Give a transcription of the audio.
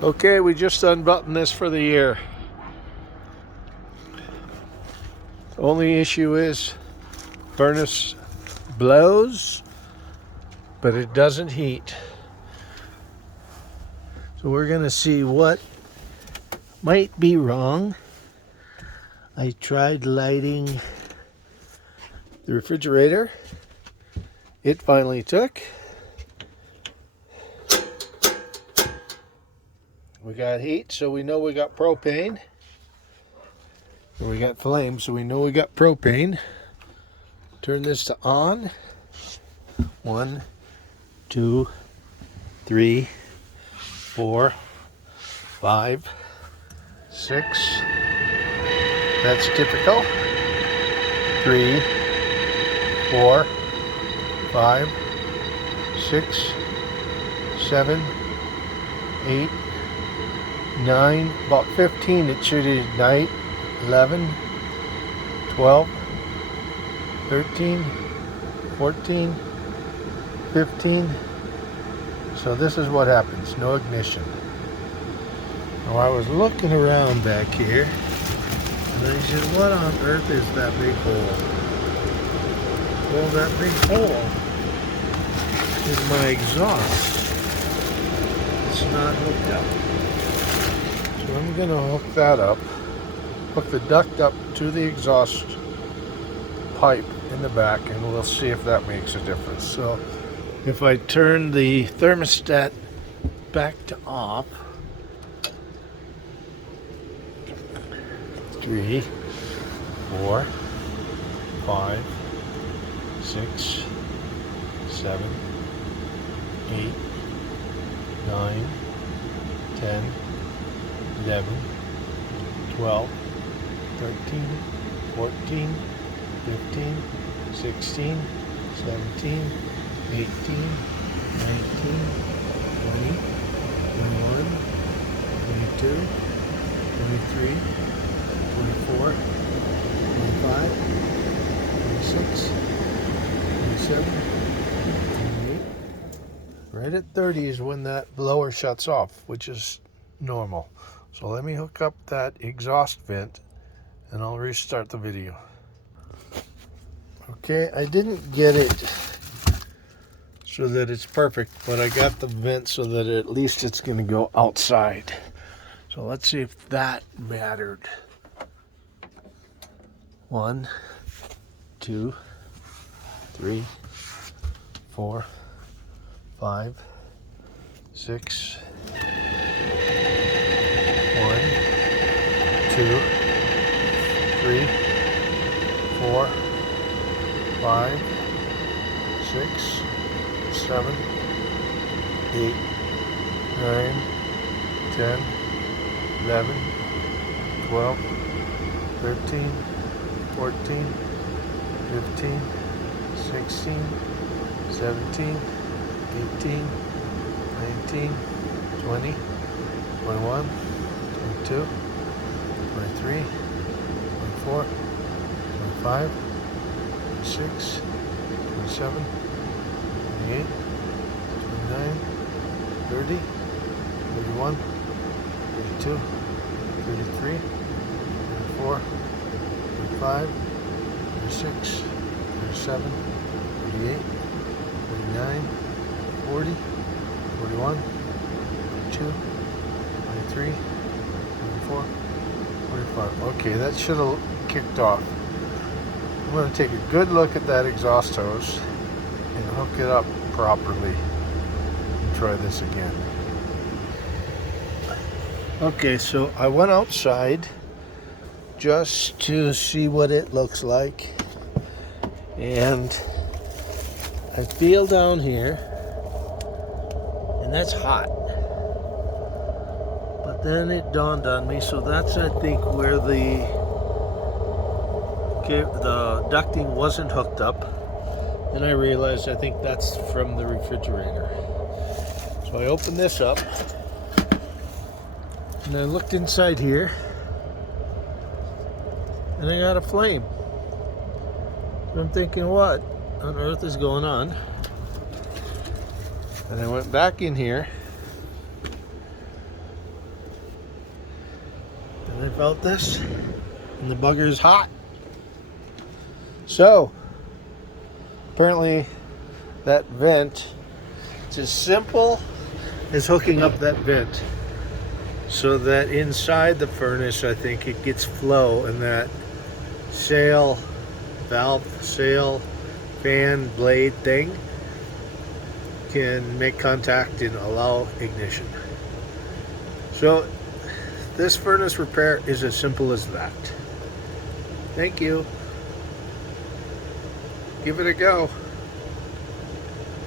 Okay, we just unbuttoned this for the year. The only issue is furnace blows, but it doesn't heat. So we're gonna see what might be wrong. I tried lighting the refrigerator. It finally took. We got heat, so we know we got propane. We got flame, so we know we got propane. Turn this to on. 1, 2, 3, 4, 5, 6. That's typical. 3, 4, 5, 6, 7, 8, 9, about 15 it should ignite. 11, 12, 13, 14, 15. So this is what happens, no ignition. Now I was looking around back here and I said, what on earth is that big hole? Well, that big hole is my exhaust. It's not hooked up. So I'm gonna hook that up. Hook the duct up to the exhaust pipe in the back, and we'll see if that makes a difference. So if I turn the thermostat back to off, 3, 4, 5, 6, 7, 8, 9, 10, 11, 12, 13, 14, 15, 16, 17, 18, 19, 20, 21, 22, 23, 24, 25, 26, 27, 28. Right at 30 is when that blower shuts off, which is normal. So let me hook up that exhaust vent and I'll restart the video. Okay, I didn't get it so that it's perfect, but I got the vent so that at least it's going to go outside. So let's see if that mattered. 1, 2, 3, 4, 5, 6, 1, 2, 3, 4, 5, 6, 7, 8, 9, 10, 11, 12, 13, 14, 15, 16, 17, 18, 19, 20, 21, 22, 23, 24, 25, 26, 27, 28, 29, 30, 31, 32, 33, 34, 35, 36, 37, 38, 39, 40, 41, 42, 23, 24, 45. Okay, that should have kicked off. I'm going to take a good look at that exhaust hose and hook it up properly and try this again. Okay, so I went outside just to see what it looks like, and I feel down here and that's hot, but then it dawned on me, so that's I think where the ducting wasn't hooked up. Then I realized I think that's from the refrigerator. So I opened this up and I looked inside here and I got a flame. So I'm thinking, what on earth is going on? And I went back in here I felt this, and the bugger is hot. So, apparently that vent, it's as simple as hooking up that vent so that inside the furnace, I think it gets flow, and that valve sail fan blade thing can make contact and allow ignition. So this furnace repair is as simple as that. Thank you. Give it a go.